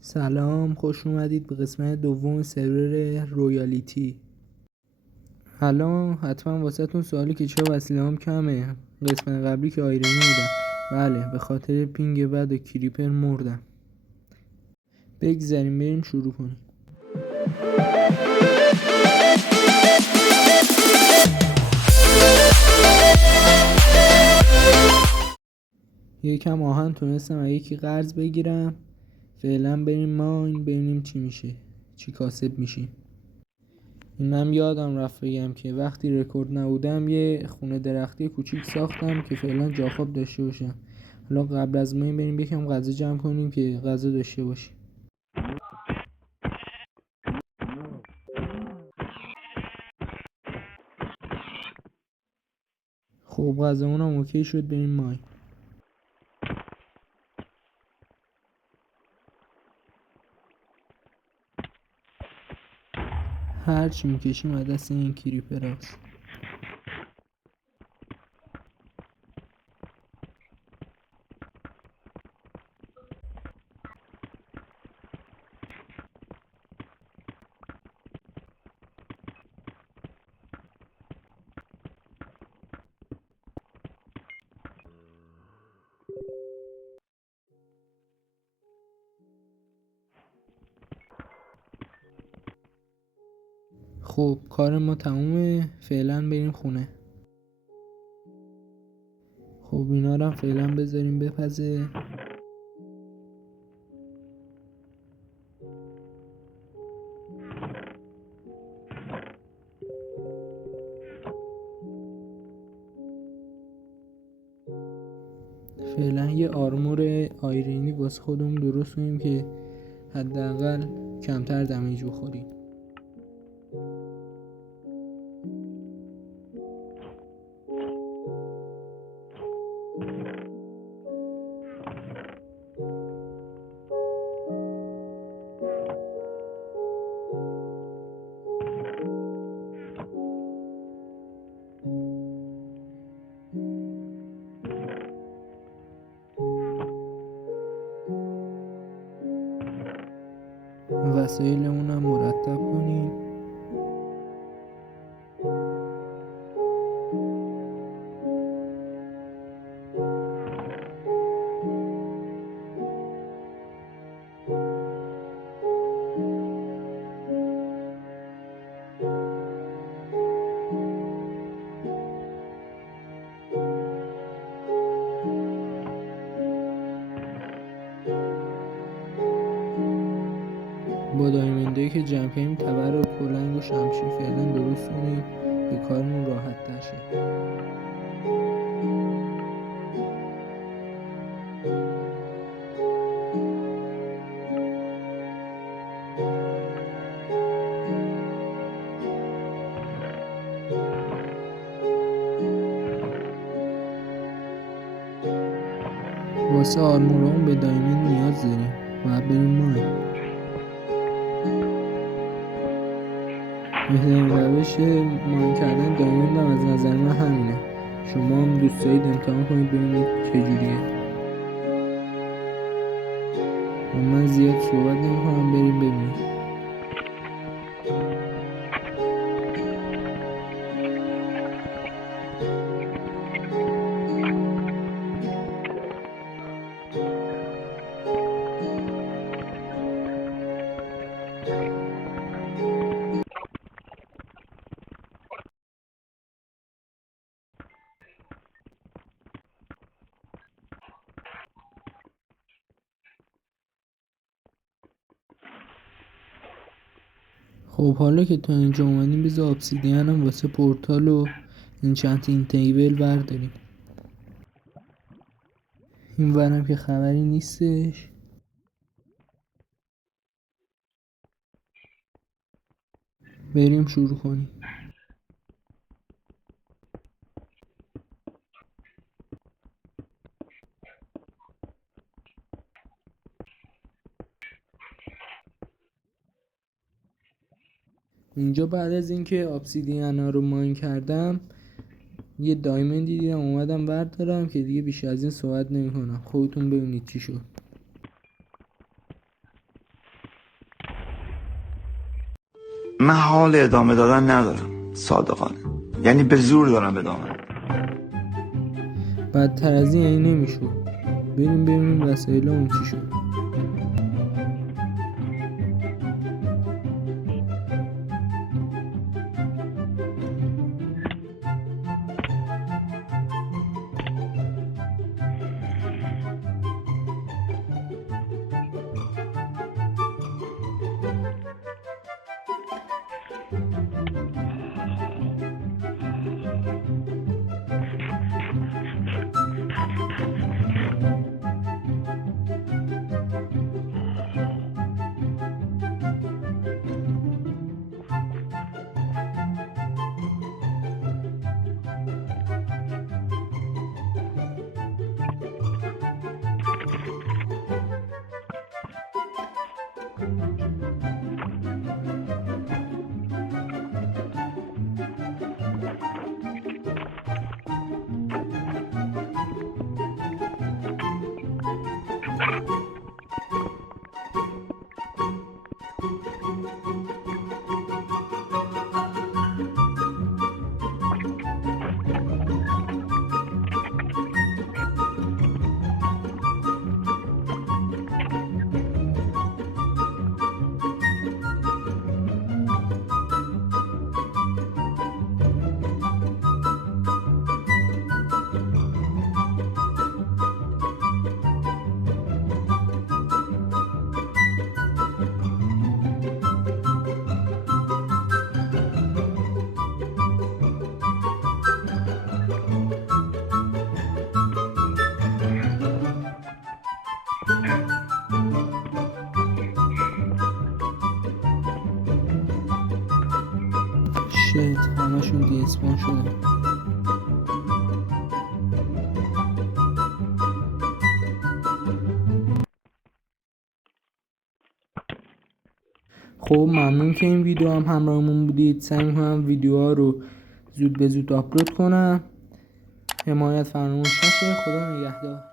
سلام، خوش اومدید به قسمت دوم سرور رویالیتی. الان حتما واسهتون سوالی که چرا وسیله هم کمه. قسمت قبلی که آیرنی بودم، بله به خاطر پینگ بد و کریپر مردم. بگذاریم بریم شروع کنیم. یکم آهن تونستم یکی قرض بگیرم. فعلا بریم ماین ببینیم چی میشه، چی کاسب میشیم. اینم یادم رفت بگم که وقتی رکورد نبودم یه خونه درختی کوچیک ساختم که فعلا جا خواب داشته باشم. حالا قبل از ما این بریم یکم غذا جمع کنیم که غذا داشته باشیم. خب غذامون هم اوکی شد، بریم ماین. هرچی میکشیم از دست این کریپر هست. خب کار ما تمومه، فعلا بریم خونه. خب اینا رو فعلا بذاریم بپزه. فعلا یه آرمور آیرینی واسه خودمون درست کنیم که حداقل کمتر دمیج بخوریم. وسایلمون هم مرتب کنیم. با دایمندایی که جمع کنیم تبر و کلنگ و شمشیر فعلا درست کنیم که کارمون راحت تر شه. واسه آرمورامون به دایمند نیاز داریم. باید بریم ماین. بهترین روش ماین کردن دایمند هم از نظر من همینه. شما هم دوست دارید امتحان کنید ببینید چجوریه. من زیاد صحبت نمی‌کنم، بریم ببینیم. خب حالا که تا اینجا اومدیم بذار obsidian هم واسه پورتال و انچانتینگ تیبل برداریم. این ورم که خبری نیستش. بریم شروع کنیم. اینجا بعد از اینکه obsidian ها رو ماین کردم یه دایمندی دیدم اومدم بردارم که دیگه بیش از این صحبت نمی کنم. خودتون ببینید چی شد. من حال ادامه دادن ندارم صادقانه، یعنی به زور دارم ادامه. بدتر از این یعنی نمیشد. بریم ببینیم وسایلمون چی شد. شت، همشون دی اسپان شدن. خب ممنون که این ویدیو هم همراهمون بودید. سعی می‌کنم ویدیوها رو زود به زود آپلود کنم. حمایت فراموش نشه. خدا نگهدار.